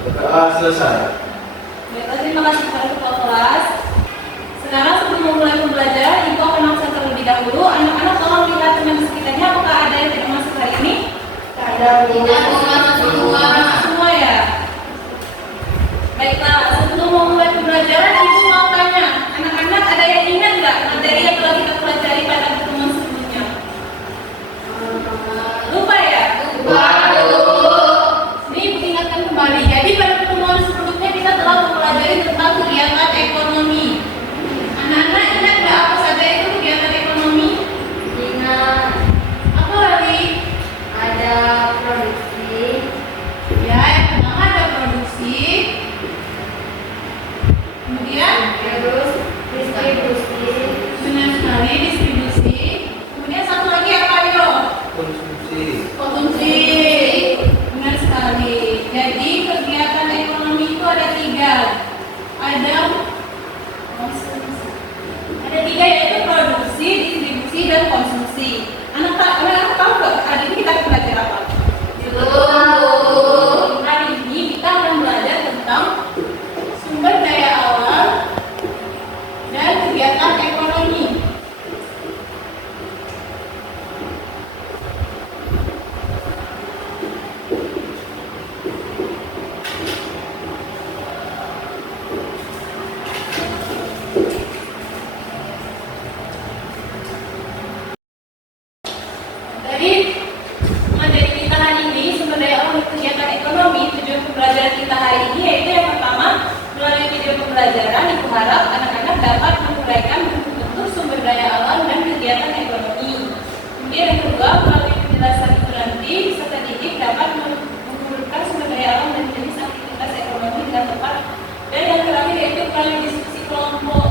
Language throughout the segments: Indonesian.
Selesai. Baiklah, terima kasih kepada kepala kelas. Sekarang sebelum memulai pembelajaran, Ibu akan absen terlebih dahulu. Anak-anak tolong lihat teman sekitarnya apakah ada yang tidak masuk hari ini? Tidak masuk semua. Semua ya? Baiklah, sebelum memulai pembelajaran, Ibu mau tanya, anak-anak ada yang ingat nggak materi yang telah kita pelajari pada pertemuan sebelumnya? Lupa ya? Ini Ibu ingatkan kembali. Jadi pada pertemuan sebelumnya kita telah mempelajari tentang kegiatan ekonomi. Anak-anak ingat nggak apa saja itu kegiatan ekonomi? Ingat, Apa lagi? ada produksi, Ya, yang pertama ada produksi. Kemudian terus distribusi, benar sekali distribusi. Kemudian satu lagi apa yo? Konsumsi. Konsumsi. Benar sekali. Jadi kegiatan ekonomi itu ada tiga. Ada tiga yaitu produksi, distribusi, dan konsumsi. Anak-anak tahu nggak hari ini kita akan belajar apa? Hari ini kita akan belajar tentang sumber daya alam dan kegiatan ekonomi. Jadi materi kita hari ini sumber daya alam dan kegiatan ekonomi. Tujuan pembelajaran kita hari ini yaitu yang pertama, melalui video pembelajaran Ibu harap anak-anak dapat menguraikan bentuk-bentuk sumber daya alam dan kegiatan ekonomi. Kemudian yang kedua, melalui penjelasan itu nanti peserta didik dapat mengurutkan sumber daya alam dan jenis aktivitas ekonomi dengan tepat. Dan yang terakhir yaitu melalui diskusi kelompok.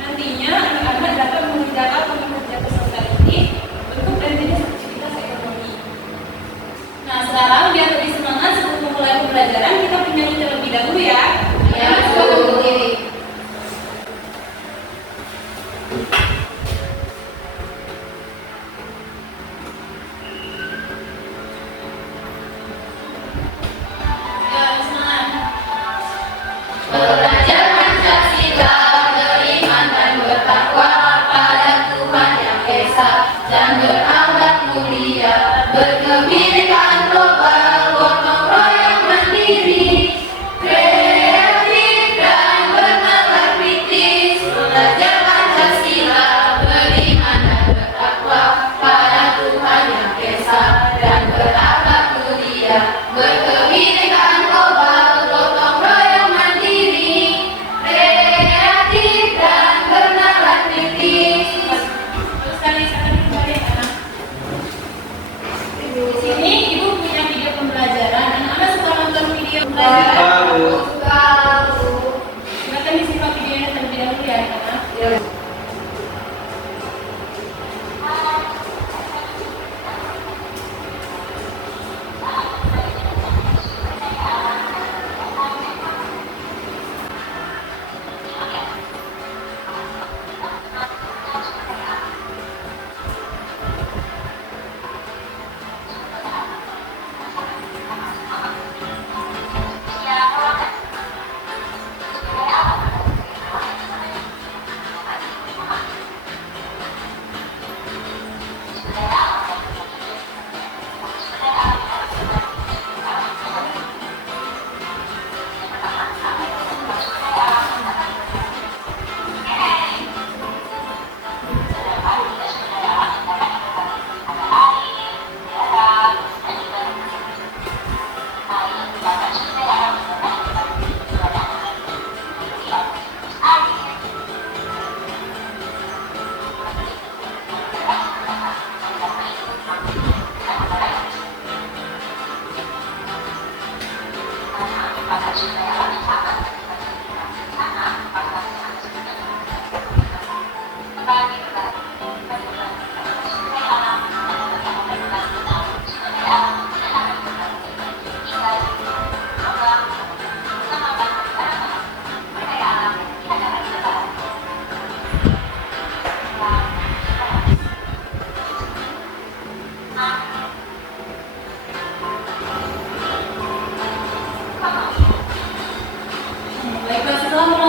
Nantinya anak-anak dapat mengerjakan pengerja peserta didik bentuk dan jenis aktivitas ekonomi. Nah, sekarang biar lebih semangat sebelum memulai pembelajaran, kita penyanyi terlebih dahulu ya. Ya, silakan berdiri. Ya, semangat. belajar Pancasila, beriman dan bertakwa pada Tuhan yang Esa dan berakhlak mulia, berkebinekaan global, gotong royong mandiri, kreatif dan bernalar kritis. Belajar Pancasila, beriman dan bertakwa pada Tuhan yang Esa dan berakhlak mulia, berkebinekaan global, gotong royong mandiri, kreatif dan bernalar kritis. Terus kali kembali anak. Di sini Ibu punya video pembelajaran. Anak-anak suka nonton video pembelajaran. Tahu. Silakan disimak videonya terlebih dahulu ya anak-anak.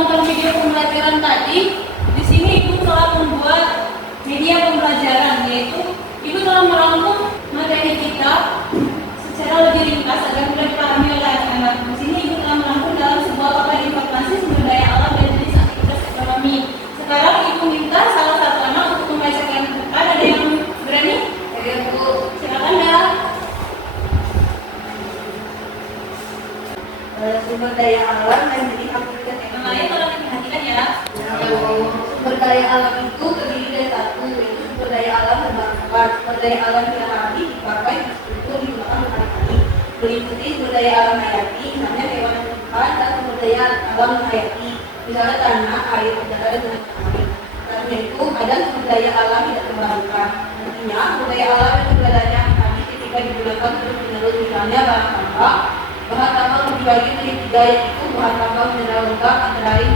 menonton video pembelajaran tadi, di sini Ibu telah membuat media pembelajaran, yaitu Ibu telah merangkum materi kita secara lebih ringkas agar mudah dipahami oleh anak-anak. Di sini Ibu telah merangkum dalam sebuah papan informasi sumber daya alam dan jenis aktivitas ekonomi. Sekarang Ibu minta salah satu anak untuk membacakan bukan. Ada yang berani? Ya, Bu. Silakan ya. Sumber daya alam dan jenis aktivitas Namanya ekonomi. tolong diperhatikan ya. Sumber daya alam itu terdiri dari satu, yaitu sumber daya alam terbarukan. Sumber daya alam yang alami dipakai untuk digunakan berkali-kali. Meliputi sumber daya alam hayati, misalnya hewan dan tumbuhan, dan sumber daya alam hayati, misalnya tanah, air, udara, dan lain-lain. Selanjutnya itu ada sumber daya alam tidak terbarukan. Artinya sumber daya alam yang keberadaannya habis ketika digunakan terus-menerus, misalnya bahan tambang dibagi menjadi tiga, yaitu bahan tambang mineral logam antara lain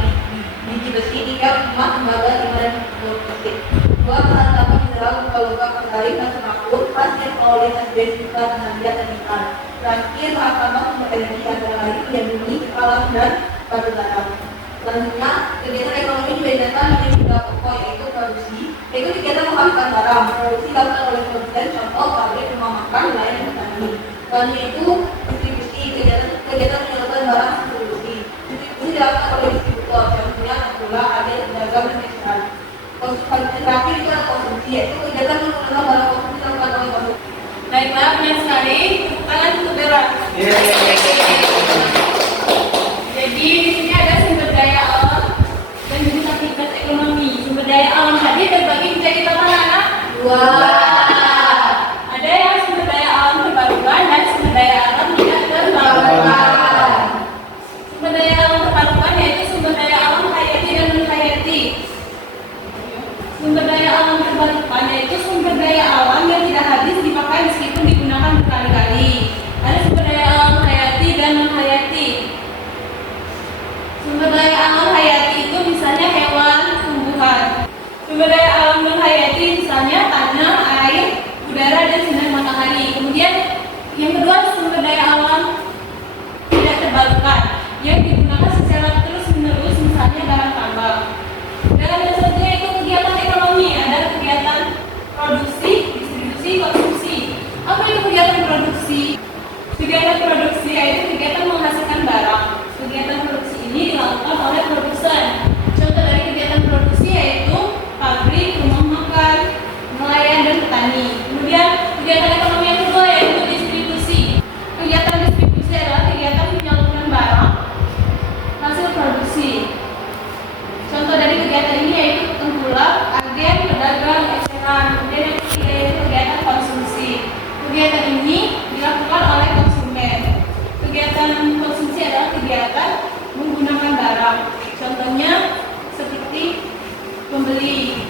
biji besi, nikel, emas, tembaga, timah, dan bauxit. Dua, bahan tambang mineral logam antara lain dan semakmur, pasir, oleh, asbes, buka, tenaga, dan ikan. Terakhir, bahan tambang sumber energi antara lain yang bumi, alam, dan batu bara. Selanjutnya, kegiatan ekonomi dibedakan menjadi tiga pokok, yaitu produksi, yaitu kegiatan menghasilkan barang. Produksi dilakukan oleh produsen, contoh pabrik, rumah makan, nelayan, dan petani. Selanjutnya itu distribusi, kegiatan menyalurkan barang distribusi. Distribusi dilakukan oleh distributor, contohnya pula ada pedagang dan restoran. Konsumsi terakhir itu adalah konsumsi, yaitu kegiatan menggunakan barang konsumsi dilakukan oleh konsumsi. Baiklah, benar sekali. Tepuk tangan untuk Bella. Jadi di sini ada sumber daya alam dan jenis aktivitas ekonomi. Sumber daya alam tadi terbagi menjadi berapa anak? Dua. Ada yang sumber daya alam terbarukan dan sumber daya alam tidak terbarukan. Sumber daya alam terbarukan yaitu sumber daya alam hayati dan non hayati. Sumber daya alam terbarukan yaitu sumber daya alam yang tidak habis dipakai meskipun digunakan berkali-kali. Ada sumber daya alam hayati dan non hayati. Sumber daya alam hayati itu misalnya hewan, tumbuhan. Sumber daya alam non hayati misalnya tanah, air, udara, dan sinar matahari. Kemudian yang kedua sumber daya alam tidak terbarukan yang digunakan secara terus-menerus, misalnya barang tambang. Dan yang selanjutnya itu kegiatan ekonomi, ada kegiatan produksi, distribusi, konsumsi. Apa itu kegiatan produksi? Kegiatan produksi yaitu kegiatan menghasilkan barang. Kegiatan produksi ini dilakukan oleh produsen. Contoh dari kegiatan produksi yaitu pabrik, rumah makan, nelayan, dan petani. Kemudian kegiatan ekonomi yang kedua yaitu distribusi. Kegiatan distribusi adalah kegiatan menyalurkan barang hasil produksi. Contoh dari kegiatan ini yaitu tengkulak, agen, pedagang, eceran. Kemudian yang ketiga yaitu kegiatan konsumsi. Kegiatan ini dilakukan oleh konsumen. Kegiatan konsumsi adalah kegiatan menggunakan barang. Contohnya seperti pembeli.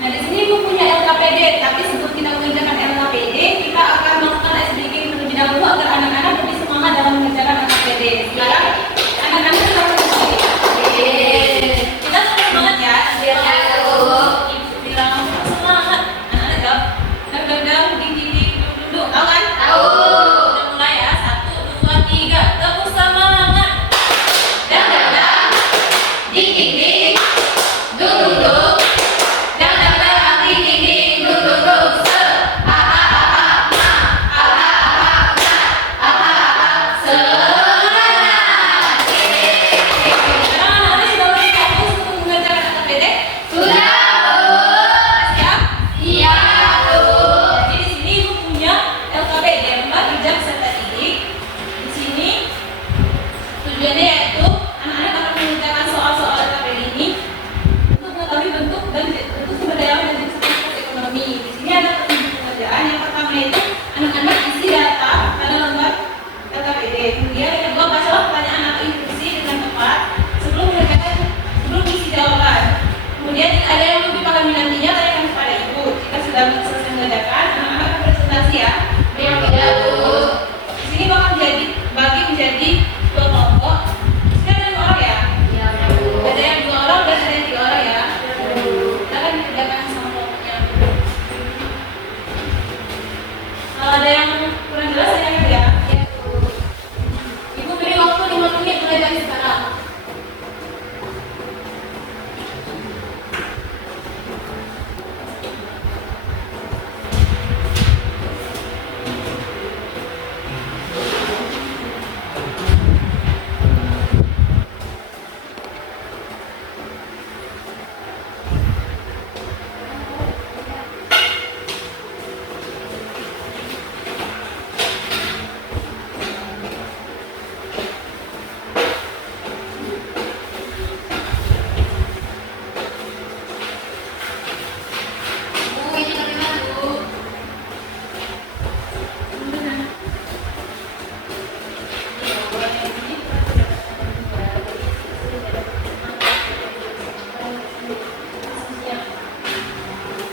Nah, di sini Ibu punya LKPD, tapi sebelum kita mengerjakan LKPD, kita akan melakukan SDG terlebih dahulu agar anak-anak lebih semangat dalam mengerjakan LKPD. Sekarang anak-anak kita berdiri. Kita semangat ya. Ibu bilang semangat. Anak-anak jawab. Dang, ding, duduk. Tahu kan? Tahu. Udah mulai ya. 1, 2, 3. Tepuk semangat. Dang, ding, ding, ding. Dung, dung, dung. Dang, ding, ding, ding. Dung, dung, dung. Se. Ah, ah, ah, ah, ma. Ah, ah, ah, ah, ma. Ah, ah, ah, ah. Semangat. Sekarang anak-anak sudah mulai fokus untuk mengerjakan LKPD. Sudah, Bu. Siap? Siap, Bu. Jadi di sini Ibu punya LKPD, lomba kerja peserta didik. Di sini tujuannya yaitu anak-anak akan mengerjakan soal-soal LKPD ini untuk mengetahui bentuk dan bentuk sumber daya alam dan jenis aktivitas ekonomi. Di sini ada petunjuk pekerjaan. Yang pertama itu anak-anak isi data pada lembar LKPD. Kemudian yang kedua bacalah pertanyaan atau instruksi dengan tepat sebelum isi jawaban. Kemudian ada yang lebih pahami nantinya tanyakan kepada Ibu. Jika sudah selesai mengerjakan, anak-anak akan presentasi ya. Iya, Bu. Di sini bakal bagi menjadi dua kelompok. Sekarang ini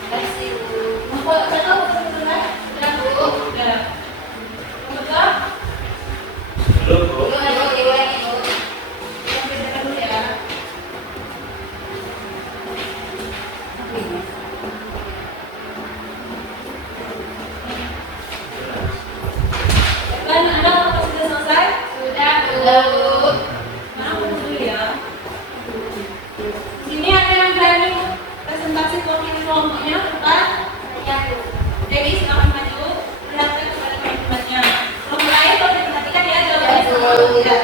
Kasih. Mau tahu sebenarnya? Sudah Bu. Sudah. Betul? Belum, Bu. Yang bedakan dulu ya. Dan Anda apakah sudah selesai? Sudah, Bu. Nah, aku dulu ya. Sini ada yang berani presentasi kelompoknya, bukan? Saya, Bu. Jadi silakan maju, perhatikan kepada teman-temannya. Kelompok lain kalau diperhatikan ya jawabannya sama. Ya.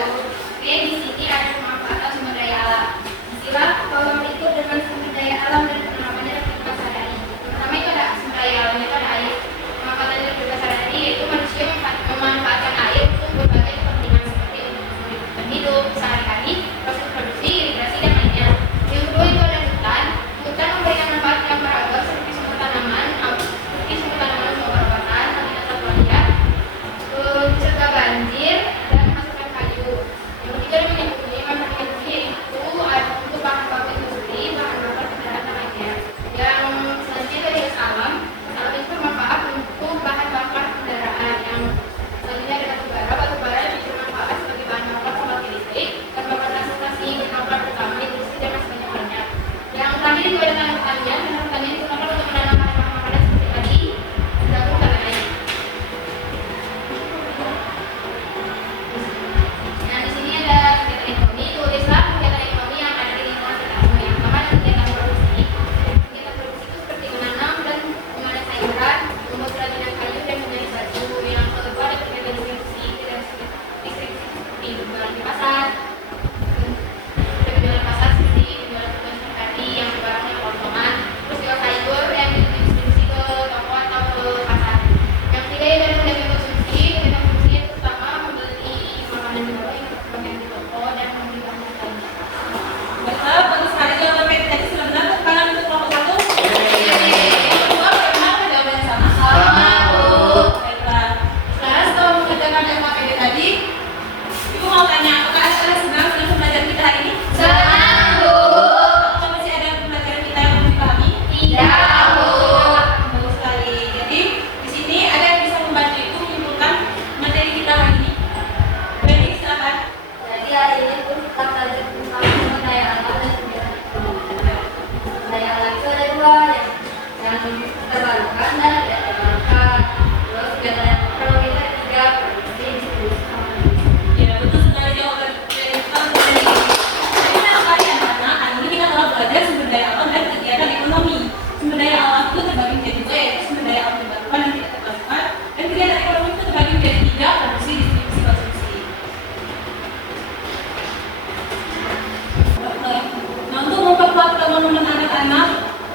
Oke, di sini ada pemanfaatan sumber daya alam. Istilah kolom itu dengan sumber daya alam dan penerapannya dapat kita sadari. Pertama itu ada sumber daya alam itu ada air. Pemanfaatan yang dapat kita sadari yaitu manusia memanfaatkan air untuk berbagai kepentingan seperti untuk hidup sehari-hari, proses produksi, irigasi dan lainnya. Yang kedua itu ada hutan. Hutan memberikan manfaat yang beragam seperti sumber tanaman, sumber obat-obatan, habitat satwa liar, mencegah banjir dan menghasilkan kayu. Yang ketiga ada menyebutnya manfaat industri yaitu untuk bahan baku industri, bahan bakar kendaraan dan lainnya. Yang selanjutnya dari gas alam. Gas alam itu bermanfaat untuk bahan bakar kendaraan. Yang selanjutnya ada batu bara. Batu bara yang bermanfaat sebagai bahan bakar pembangkit listrik dan bakar transportasi, bakar utama industri dan masih banyak. Yang terakhir itu ada tanah pertanian. Tanah pertanian digunakan untuk menanam bahan makanan seperti padi, jagung dan lain-lain. Nah, di sini ada kegiatan ekonomi. Tulislah kegiatan ekonomi yang ada di lingkungan sekitarmu. Yang pertama ada kegiatan produksi. Kegiatan produksi itu seperti menanam dan memanen sayuran, membuat kerajinan kayu dan menjadi baju. Yang kedua ada kegiatan distribusi. Kegiatan distribusi seperti berjualan di pasar, penjualan pasar seperti penjualan kebutuhan tadi yang barangnya potongan, terus juga sayur yang didistribusi ke toko atau ke pasar. Yang ketiga itu ada kegiatan konsumsi. Kegiatan konsumsi itu pertama membeli makanan di toko, yang kedua yang di toko dan membeli bahan lainnya. Betul, bagus sekali jawaban Peti tadi sudah benar. Tepuk tangan untuk kelompok satu. Yang kedua, bagaimana jawabannya sama? Sama, Bu. Baiklah. Sekarang setelah mengerjakan tema Peti tadi, Ibu mau tanya, apakah Anda senang dengan pembelajaran kita hari ini? Senang, Bu. Apakah masih ada pembelajaran kita yang belum dipahami? Tidak, Bu. Bagus sekali. Jadi di sini ada yang bisa membantu Ibu menyimpulkan materi kita hari ini. Jadi silakan. Jadi hari ini pun kita belajar tentang sumber daya alam dan kegiatan ekonomi. Sumber daya alam itu ada dua, yang terbarukan dan tidak terbarukan. Terus kegiatan ekonomi itu ada tiga, produksi, distribusi, sama distribusi. Ya, betul sekali jawaban dari Pak. Jadi nama kalian anak, hari ini kita telah belajar sumber daya alam dan kegiatan ekonomi. Sumber daya alam itu terbagi menjadi dua, yaitu sumber daya alam terbarukan dan tidak terbarukan. Dan kegiatan ekonomi itu terbagi menjadi tiga, produksi, distribusi, konsumsi. Nah, untuk memperkuat pemahaman anak-anak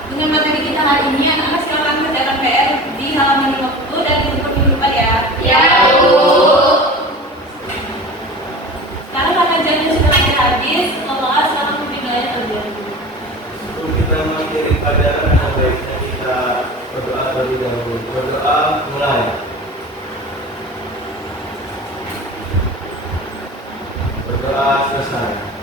dengan materi kita hari ini, anak-anak silakan kerjakan PR di halaman 50 dan untuk minggu depan ya. Ya, Bu. Sekarang pengajiannya sudah hampir habis. Allah selamat memberikannya terlebih. Sebelum kita mengakhiri pelajaran, sebaiknya kita berdoa terlebih dahulu. Berdoa mulai. Berdoa selesai.